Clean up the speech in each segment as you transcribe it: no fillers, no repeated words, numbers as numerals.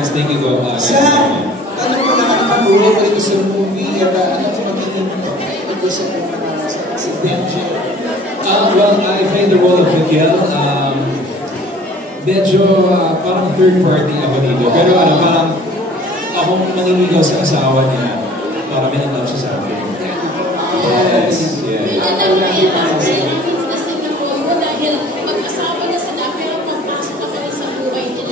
Yes, thank you, go. Sam, tanong ko lang nakapag-ulit ko ito sa movie at ano kung magiging ito sa si Benji? Well, I played the role of Miguel. Medyo parang third party ako dito. Pero ano, parang akong mangingigaw sa asawa niya. Para may nang siya sa akin. Yes, yeah.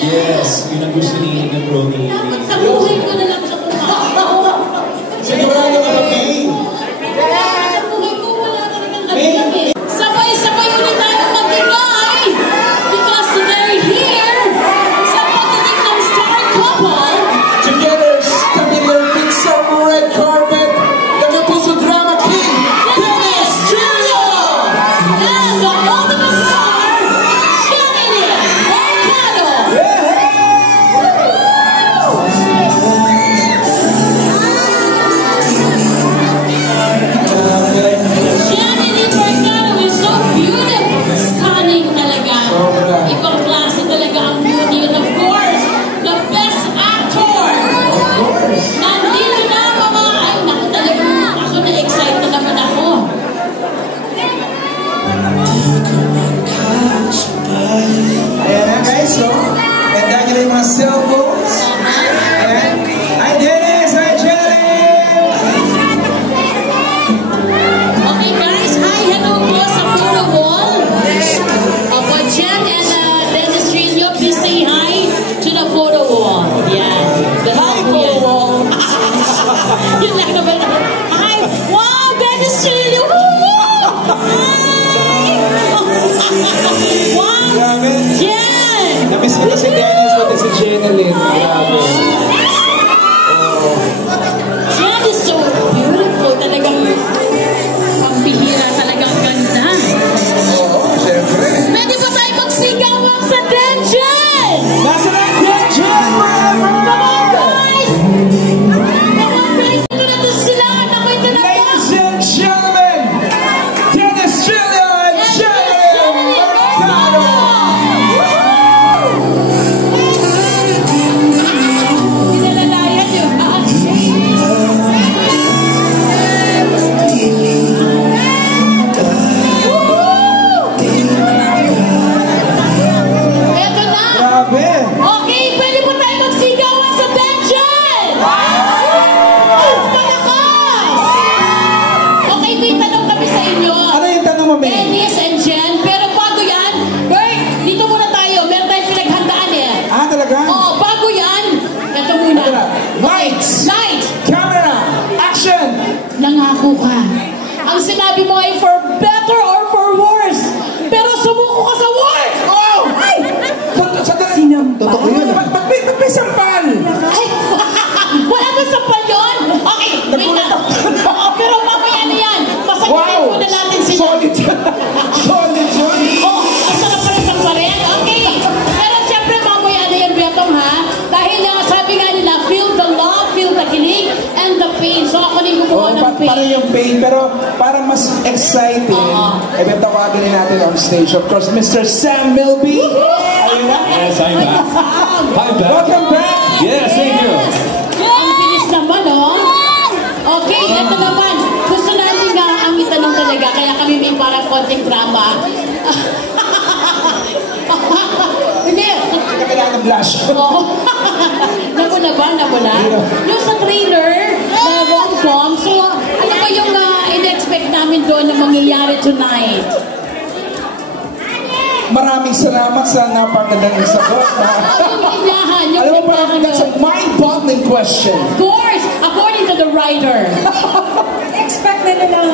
Yes, yun ang gusto ni Brody. Dapat sa buhay ko na lang siya pumasok. Sigurado ka ba, May? Sa buhay ko wala talagang ganyan eh. Sabay-sabay ulit tayo mag-ingay because they're here sa pagdating ng star couple. Together, stepping their feet some red carpet, the Kapuso Drama King, Dennis Trillo! And the ultimate star, Shannon Mercado! Shannon Mercado is so beautiful, stunning talaga. Ibang klase talaga ang beauty. And of course, the best actor. Nandito na mga, ay naku talaga, ako na-excite na naman ako. Ayan na guys, so, ganda nyo na yung mga cellphones. Ayan. Hi Dennis! Hi Jelly! Okay guys, hi, hello po sa photo wall. Opo, Jen and Dennis Trillo, please say hi to the photo wall. Yeah. Hi photo wall! Yun lang naman. Hi! Wow, Dennis Trillo! Wow! Grabe. Jen! Namiss ko na si Dennis, pati si Jenalyn. Grabe. Jen is so beautiful. Talagang pambihira, talagang ganda. Oo, syempre. Pwede ba tayo magsigawan sa Denjen? Nasa na Denjen forever! Come on, guys! Come on, guys! Ito na to sila. Nakoy ka na ba? Ladies and gentlemen, Dennis Trillo and Jenalyn Mercado! Pinalalayan yun. Eto na! Grabe! Okay, pwede po tayo magsigawan sa Denjen! Mas malakas! Okay, may tanong kami sa inyo. Ano yung tanong mo, May? Dennis and Jen, pero bago yan, Bert, dito muna tayo. Meron tayong pinaghandaan eh. Ah, talaga? Oo, bago yan, ito muna. Ito na. Lights! Light! Camera! Action! Nangako ka. Ang sinabi mo ay for better or for worse. Pero sumuko ka sa worse! Oh! Ay! Sinambal? Totoo yun. Ba't may sampal? Ay! Wala ba sa palyon? Okay, wait na. Oo, pero mamaya na yan. Pasagutin muna natin sila. Solid yun. Solid yun. Oh, ang sarap pa rin sa parin. Okay. Pero siyempre mamaya na yan, Betong, ha? Dahil sabi nga nila, feel the love, feel the kilig, and the pain. So ako din gumawa ng pain. Parang yung pain, pero parang mas exciting. Ibig tawagin natin on stage. Of course, Mr. Sam Milby. Ayun na. Yes, I'm back. Hi, back. Welcome back. Yes, thank you. Ang bilis naman, oh. Okay, ito naman. Gusto natin nga ang itanong talaga, kaya kami may parang konting drama. Hindi. Hindi ka kailangan ng blush. Oo. Namuna ba? Namuna? Yung sa trailer na rom-com, so ano ba yung in-expect namin doon na mangyayari tonight? Maraming salamat sa napakagandang sagot. Yung biglahan, yung Alam mo, parang biglahan that's a mind-boggling question. Of course, according to the writer. Expect nila lang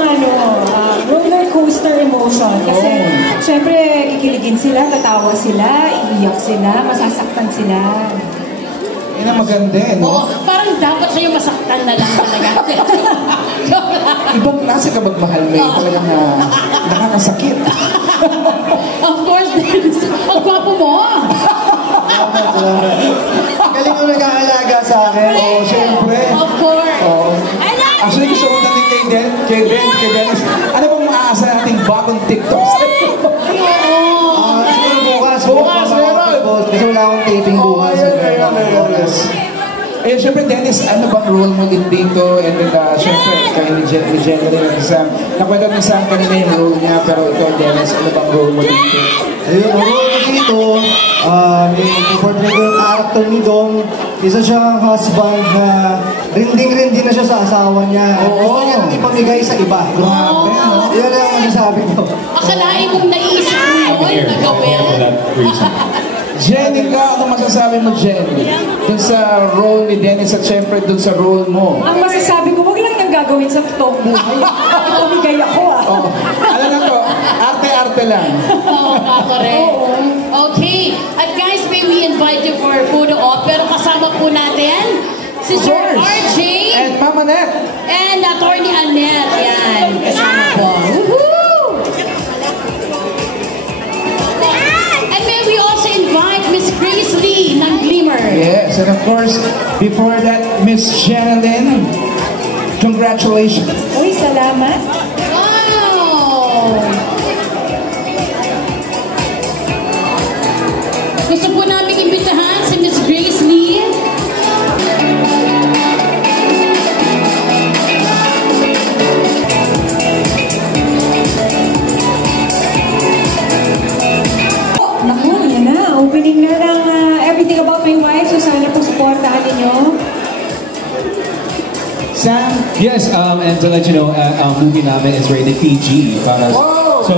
roller coaster emotion. Kasi, syempre, kikiligin sila, tatawa sila, iiyak sila, masasaktan sila. Yan ang maganda eh, no? Oo, parang dapat sa'yo masaktan na lang talaga. Ibang klase ka magmahal, May. Talagang nakakasakit. Of course, ang gwapo mo. Galing mo nag-aalaga sa akin. Oo, syempre. Of course. Oo. I like Actually, gusto ko natin kay Dennis. Ano bang maaasa nating bagong TikTok? Oo. Bukas meron. Gusto wala akong taping bukas. Eh, syempre, Dennis, ano bang role mo din dito? And then, syempre, kayo ni Jenny rin at Sam. Nakwenta ni Sam kanina yung role niya, pero ito, Dennis, ano bang role mo dito? Ayun, ang role ko dito, yung portrait yung character ni Dong, isa siyang husband na rinding-rindi na siya sa asawa niya. Gusto niya ipamigay sa iba. Grabe, no? Yun ang masasabi ko. Akalain mong naisip mo yun na gawin. for that reason. Jenica, ano masasabi mo, Jenny? Dun sa role ni Dennis at syempre dun sa role mo. Ang masasabi ko, huwag lang nang gagawin sa totoong buhay. Tumigay ako Oh, alam na to, arte-arte lang. Oo, correct. Okay. At guys, may we invite you for photo op. Pero kasama po natin si Sir RJ And Mama Net. and Attorney Annette. Yan. Kasama po. Woohoo! And may we also invite Miss Grace Lee ng Glimmer. Yes, and of course, before that, Miss Jeneline, congratulations. Uy, salamat. Wow! Gusto po namin imbitahan si Miss Grace Lee. Naku, yan na. Opening na ng Everything About My Wife. So sana po supportahan ninyo. Sam, Yes, and to let you know, ang movie namin is rated PG. Para sa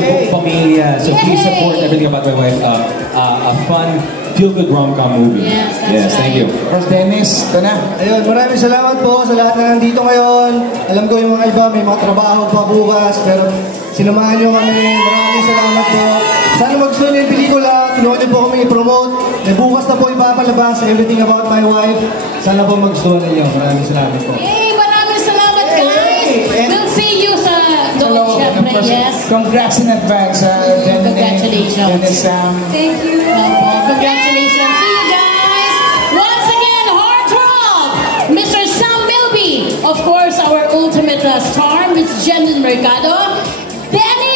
buong pamilya. So please support Everything About My Wife. A fun, feel-good rom-com movie. Yes, that's Thank you. First Dennis, ito na. Ayun, maraming salamat po sa lahat na nandito ngayon. Alam ko yung mga iba, may mga trabaho pa bukas, pero sinamahan nyo kami. Maraming salamat po. Sana magsunod yung pelikula, tulungan nyo po kami i-promote. May bukas na po ipapalabas, Everything About My Wife. Sana po magsunod ninyo. Maraming salamat po. Hey, maraming salamat guys! Hey, and- We'll see you sa doon, syempre, yes. Congrats in advance, Jenny. Congratulations. Dennis, Sam. Thank you. Congratulations. See you guys. Once again, heartthrob, Mr. Sam Milby. Of course, our ultimate star, Miss Jen Mercado. Denny